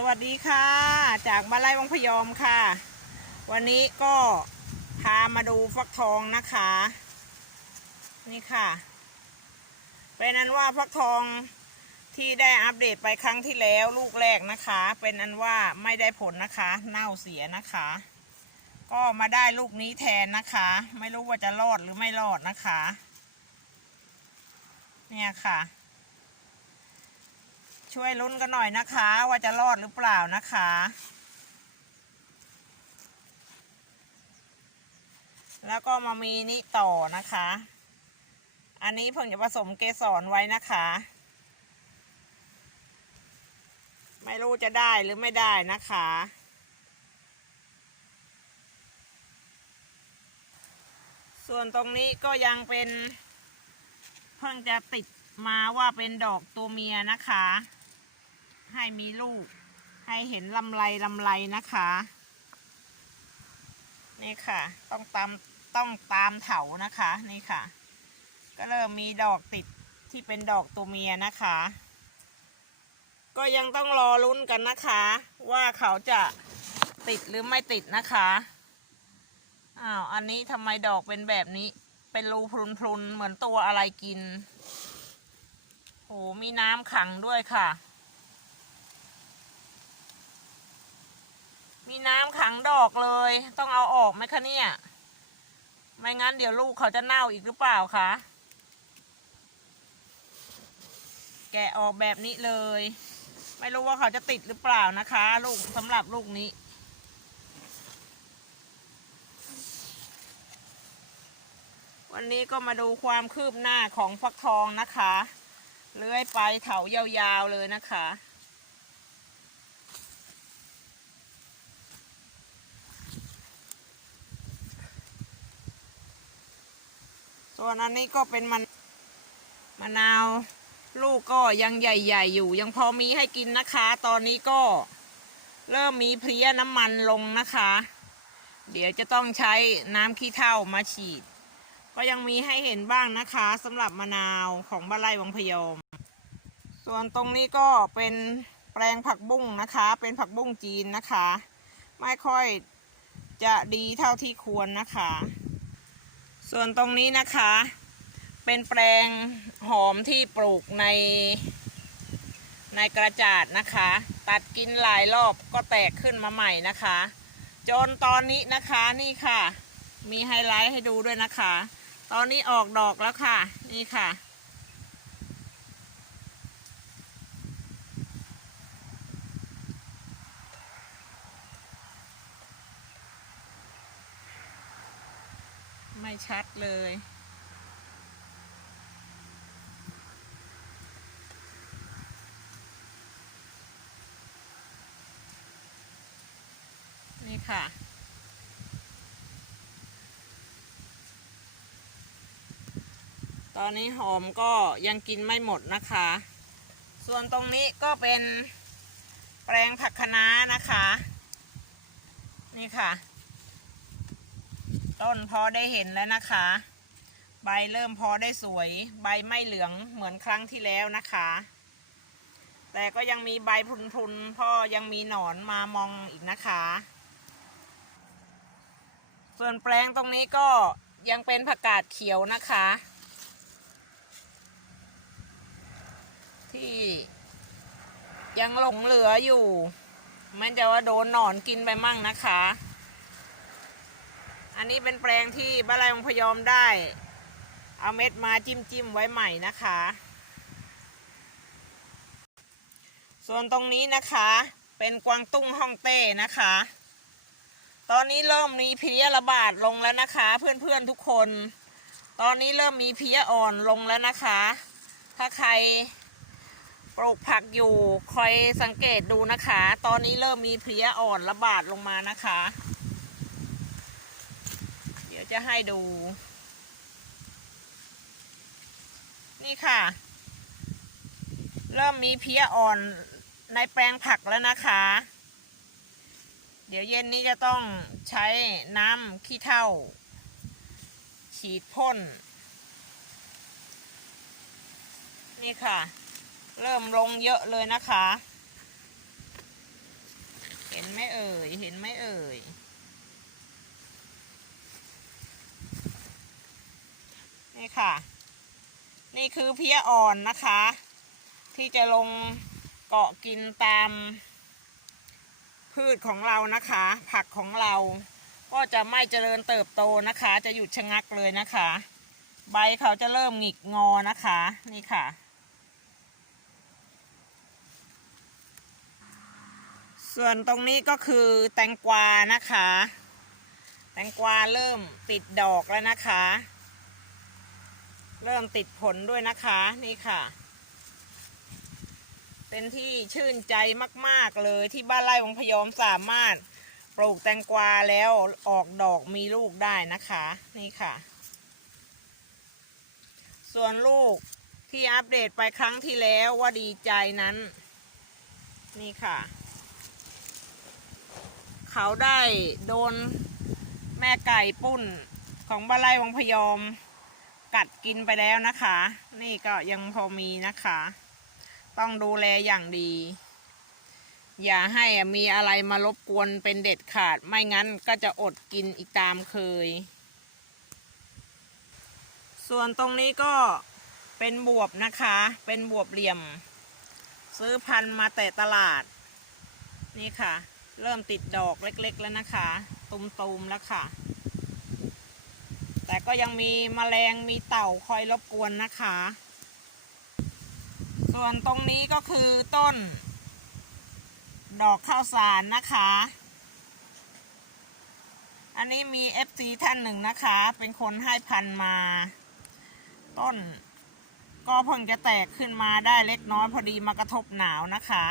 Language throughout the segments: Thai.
สวัสดีค่ะ จากบ้านไร่วังพยอมค่ะ วันนี้ก็พามาดูฟักทองนะคะ นี่ค่ะเป็นอันว่าฟักทองที่ได้อัปเดตไปครั้งที่แล้วลูกแรกนะคะ เป็นอันว่าไม่ได้ผลนะคะ เน่าเสียนะคะ ก็มาได้ลูกนี้แทนนะคะ ไม่รู้ว่าจะรอดหรือไม่รอดนะคะ เนี่ยค่ะ ช่วยลุ้นกันหน่อยนะคะ ว่าจะรอดหรือเปล่านะคะ แล้วก็มามีนี่ต่อนะคะ อันนี้เพิ่งจะผสมเกสรไว้นะคะ ไม่รู้จะได้หรือไม่ได้นะคะส่วนตรงนี้ก็ยังเป็น เพิ่งจะติดมาว่าเป็นดอกตัวเมียนะคะ ให้มีลูก ให้เห็นลำไรลำไรนะคะ นี่ค่ะ ต้องตามต้องตามเถานะคะ นี่ค่ะ ก็เริ่มมีดอกติดที่เป็นดอกตัวเมียนะคะ ก็ยังต้องรอลุ้นกันนะคะ ว่าเขาจะติดหรือไม่ติดนะคะอ้าวอันนี้ทำไมดอกเป็นแบบนี้ เป็นรูพรุนๆเหมือนตัวอะไรกินโหมีน้ำขังด้วยค่ะ มีน้ำขังดอกเลย ต้องเอาออกไหมคะเนี่ย ไม่งั้นเดี๋ยวลูกเขาจะเน่าอีกหรือเปล่าคะ แกะออกแบบนี้เลย ไม่รู้ว่าเขาจะติดหรือเปล่านะคะ ลูกสำหรับลูกนี้ วันนี้ก็มาดูความคืบหน้าของฟักทองนะคะ เลื้อยไปเถายาวๆเลยนะคะ ส่วนอันนี้ก็เป็นมันมะนาวลูกก็ยังใหญ่ ๆ อยู่ ยังพอมีให้กินนะคะ ตอนนี้ก็เริ่มมีเพลี้ยน้ำมันลงนะคะ เดี๋ยวจะต้องใช้น้ำขี้เถ้ามาฉีด ก็ยังมีให้เห็นบ้างนะคะสำหรับมะนาวของบ้านไร่วังพยม ส่วนตรงนี้ก็เป็นแปลงผักบุ้งนะคะ เป็นผักบุ้งจีนนะคะ ไม่ค่อยจะดีเท่าที่ควรนะคะ ส่วนตรงนี้นะคะ เป็นแปลงหอมที่ปลูกใน ในกระจาดนะคะ ตัดกินหลายรอบก็แตกขึ้นมาใหม่นะคะ จนตอนนี้นะคะนี่ค่ะ มีไฮไลท์ให้ดูด้วยนะคะ ตอนนี้ออกดอกแล้วค่ะ นี่ค่ะ ไม่ชัดเลย นี่ค่ะ ตอนนี้หอมก็ยังกินไม่หมดนะคะ ส่วนตรงนี้ก็เป็นแปลงผักคะน้านะคะ นี่ค่ะ ต้นพอได้เห็นแล้วนะคะ ใบเริ่มพอได้สวย ใบไม่เหลืองเหมือนครั้งที่แล้วนะคะ แต่ก็ยังมีใบพุนๆพ่อยังมีหนอนมามองอีกนะคะ ส่วนแปลงตรงนี้ก็ยังเป็นผักกาดเขียวนะคะ ที่ยังหลงเหลืออยู่ มันจะว่าโดนหนอนกินไปมั่งนะคะ อันนี้เป็นแปลงที่บ้านไรองพยอมได้ เอาเม็ดมาจิ้มจิ้มๆไว้ใหม่นะคะ ส่วนตรงนี้นะคะเป็นกวางตุ้งฮ่องเต้นะคะ ตอนนี้เริ่มมีเพลี้ยระบาดลงแล้วนะคะ เพื่อนๆทุกคน ตอนนี้เริ่มมีเพลี้ยอ่อนลงแล้วนะคะ ถ้าใครปลูกผักอยู่คอยสังเกตดูนะคะ ตอนนี้เริ่มมีเพลี้ยอ่อนระบาดลงมานะคะ ยวจะให้ดู นี่ค่ะ เริ่มมีเพี้ยอ่อนในแปลงผักแล้วนะคะ เดี๋ยวเย็นนี้จะต้องใช้น้ำขี้เถ้า ฉีดพ่น นี่ค่ะ เริ่มลงเยอะเลยนะคะ เห็นไหมเอ่ย เห็นไหมเอ่ย นี่ค่ะ นี่คือเพี้ยอ่อนนะคะ ที่จะลงเกาะกินตาม พืชของเรานะคะ ผักของเราก็จะไม่เจริญเติบโตนะคะ จะหยุดชะงักเลยนะคะ ใบเขาจะเริ่มหงิกงอนะคะ นี่ค่ะ ส่วนตรงนี้ก็คือแตงกวานะคะ แตงกวาเริ่มติดดอกแล้วนะคะ เริ่มติดผลด้วยนะคะนี่ค่ะ เป็นที่ชื่นใจมาก ๆ เลยที่บ้านไร่ของพยอมสามารถปลูกแตงกวาแล้วออกดอกมีลูกได้นะคะ นี่ค่ะ ส่วนลูกที่อัปเดตไปครั้งที่แล้วว่าดีใจนั้น นี่ค่ะ เขาได้โดนแม่ไก่ปุ้นของบ้านไร่วังพยอม กัดกินไปแล้วนะคะ นี่ก็ยังพอมีนะคะ ต้องดูแลอย่างดี อย่าให้มีอะไรมารบกวนเป็นเด็ดขาด ไม่งั้นก็จะอดกินอีกตามเคย ส่วนตรงนี้ก็เป็นบวบนะคะ เป็นบวบเหลี่ยม ซื้อพันมาแต่ตลาด นี่ค่ะ เริ่มติดดอกเล็กๆแล้วนะคะ ตุมๆแล้วค่ะ แต่ก็ยังมีแมลงมีเต่าคอยรบกวนนะคะ ส่วนตรงนี้ก็คือต้น ดอกข้าวสารนะคะ อันนี้มี FC ท่านหนึ่งนะคะ เป็นคนให้พันมา ต้น ก็เพิ่งจะแตกขึ้นมาได้เล็กน้อยพอดีมากระทบหนาวนะคะ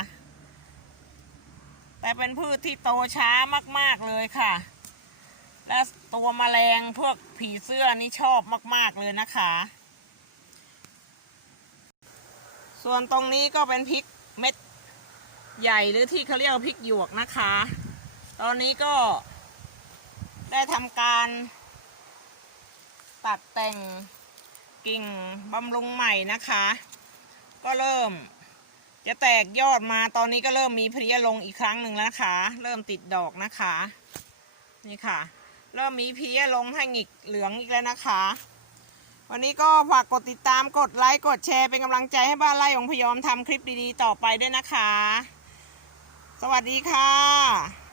แต่เป็นพืชที่โตช้ามาก ๆ เลยค่ะ และตัวแมลงพวกผีเสื้อนี่ชอบมาก ๆ เลยนะคะ ส่วนตรงนี้ก็เป็นพริกเม็ดใหญ่หรือที่เขาเรียกพริกหยวกนะคะ ตอนนี้ก็ได้ทำการตัดแต่งกิ่งบำรุงใหม่นะคะ ก็เริ่มจะแตกยอดมาตอนนี้ก็เริ่มมีเพลียลงอีกครั้งหนึ่งแล้วนะคะ เริ่มติดดอกนะคะ นี่ค่ะ เริ่มมีเพี้ยลงให้หงิกเหลืองอีกแล้วนะคะ วันนี้ก็ฝากกดติดตามกดไลค์กดแชร์เป็นกำลังใจให้บ้านไร่ของพยอมทำคลิปดีๆ ต่อไปด้วยนะคะ สวัสดีค่ะ